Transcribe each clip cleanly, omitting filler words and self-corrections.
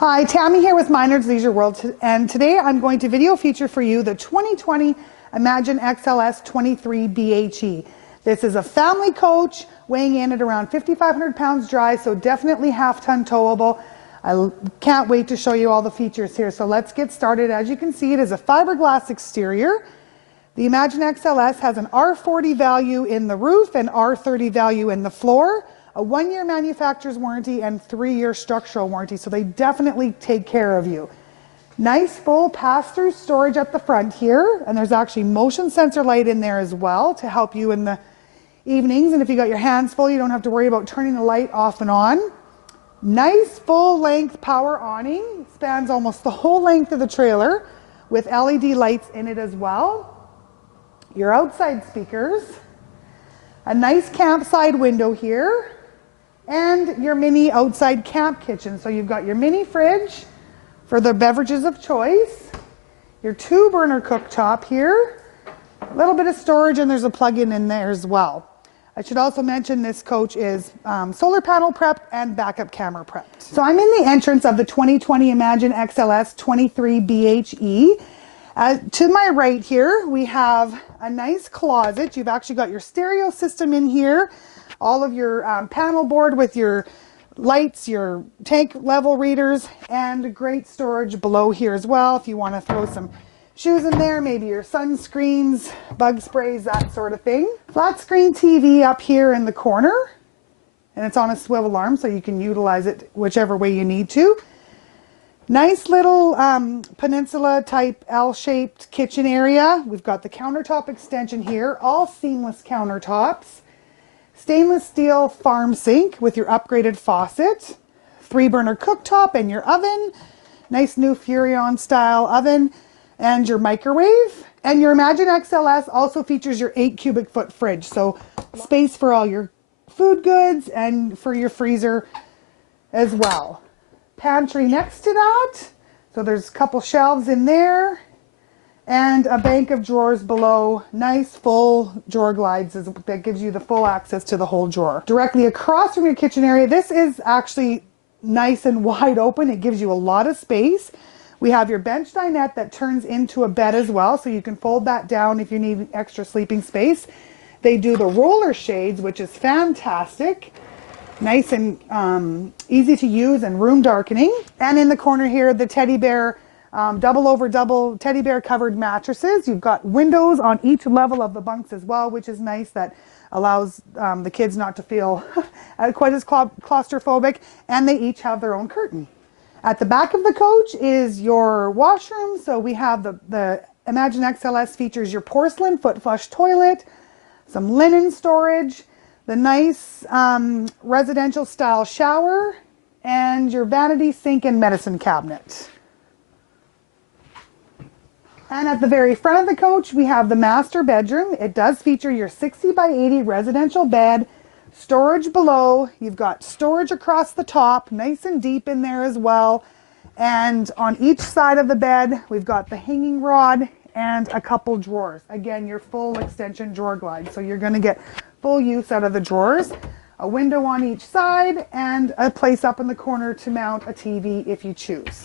Hi, Tammy here with Minard's Leisure World, and today I'm going to video feature for you the 2020 Imagine XLS 23 BHE. This is a family coach weighing in at around 5,500 pounds dry, so definitely half-ton towable. I can't wait to show you all the features here, so let's get started. As you can see, it is a fiberglass exterior. The Imagine XLS has an R40 value in the roof and R30 value in the floor, a 1-year manufacturer's warranty and 3-year structural warranty, so they definitely take care of you. Nice full pass-through storage at the front here, and there's actually motion sensor light in there as well to help you in the evenings, and if you got your hands full, you don't have to worry about turning the light off and on. Nice full-length power awning, spans almost the whole length of the trailer with LED lights in it as well. Your outside speakers, a nice campside window here, and your mini outside camp kitchen. So you've got your mini fridge for the beverages of choice, your 2-burner cooktop here, a little bit of storage, and there's a plug-in in there as well. I should also mention this coach is solar panel prepped and backup camera prepped. So I'm in the entrance of the 2020 Imagine XLS 23 BHE. To my right here, we have a nice closet. You've actually got your stereo system in here, all of your panel board with your lights, your tank level readers, and great storage below here as well if you want to throw some shoes in there, maybe your sunscreens, bug sprays, that sort of thing. Flat screen TV up here in the corner, and it's on a swivel arm so you can utilize it whichever way you need to. Nice little peninsula type L-shaped kitchen area. We've got the countertop extension here, all seamless countertops. Stainless steel farm sink with your upgraded faucet. 3-burner cooktop and your oven. Nice new Furrion style oven and your microwave. And your Imagine XLS also features your 8 cubic foot fridge. So space for all your food goods and for your freezer as well. Pantry next to that, so there's a couple shelves in there and a bank of drawers below. Nice full drawer glides that gives you the full access to the whole drawer. Directly across from your kitchen area, this is actually nice and wide open. It gives you a lot of space. We have your bench dinette that turns into a bed as well, so you can fold that down if you need extra sleeping space. They do the roller shades, which is fantastic. Nice and easy to use and room darkening. And in the corner here, the teddy bear, double over double teddy bear covered mattresses. You've got windows on each level of the bunks as well, which is nice. That allows the kids not to feel quite as claustrophobic. And they each have their own curtain. At the back of the coach is your washroom. So we have the Imagine XLS features your porcelain foot flush toilet, some linen storage, the nice residential style shower, and your vanity sink and medicine cabinet. And at the very front of the coach, we have the master bedroom. It does feature your 60 by 80 residential bed, storage below. You've got storage across the top, nice and deep in there as well. And on each side of the bed, we've got the hanging rod and a couple drawers. Again, your full extension drawer glide. So you're going to get full use out of the drawers, a window on each side, and a place up in the corner to mount a TV if you choose.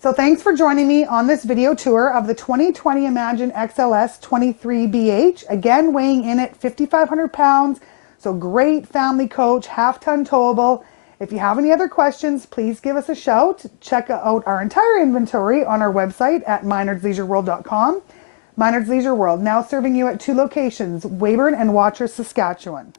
So thanks for joining me on this video tour of the 2020 Imagine XLS 23 BH, again weighing in at 5,500 pounds, so great family coach, half-ton towable. If you have any other questions, please give us a shout. Check out our entire inventory on our website at minardsleisureworld.com. Minard's Leisure World, now serving you at 2 locations, Weyburn and Watrous, Saskatchewan.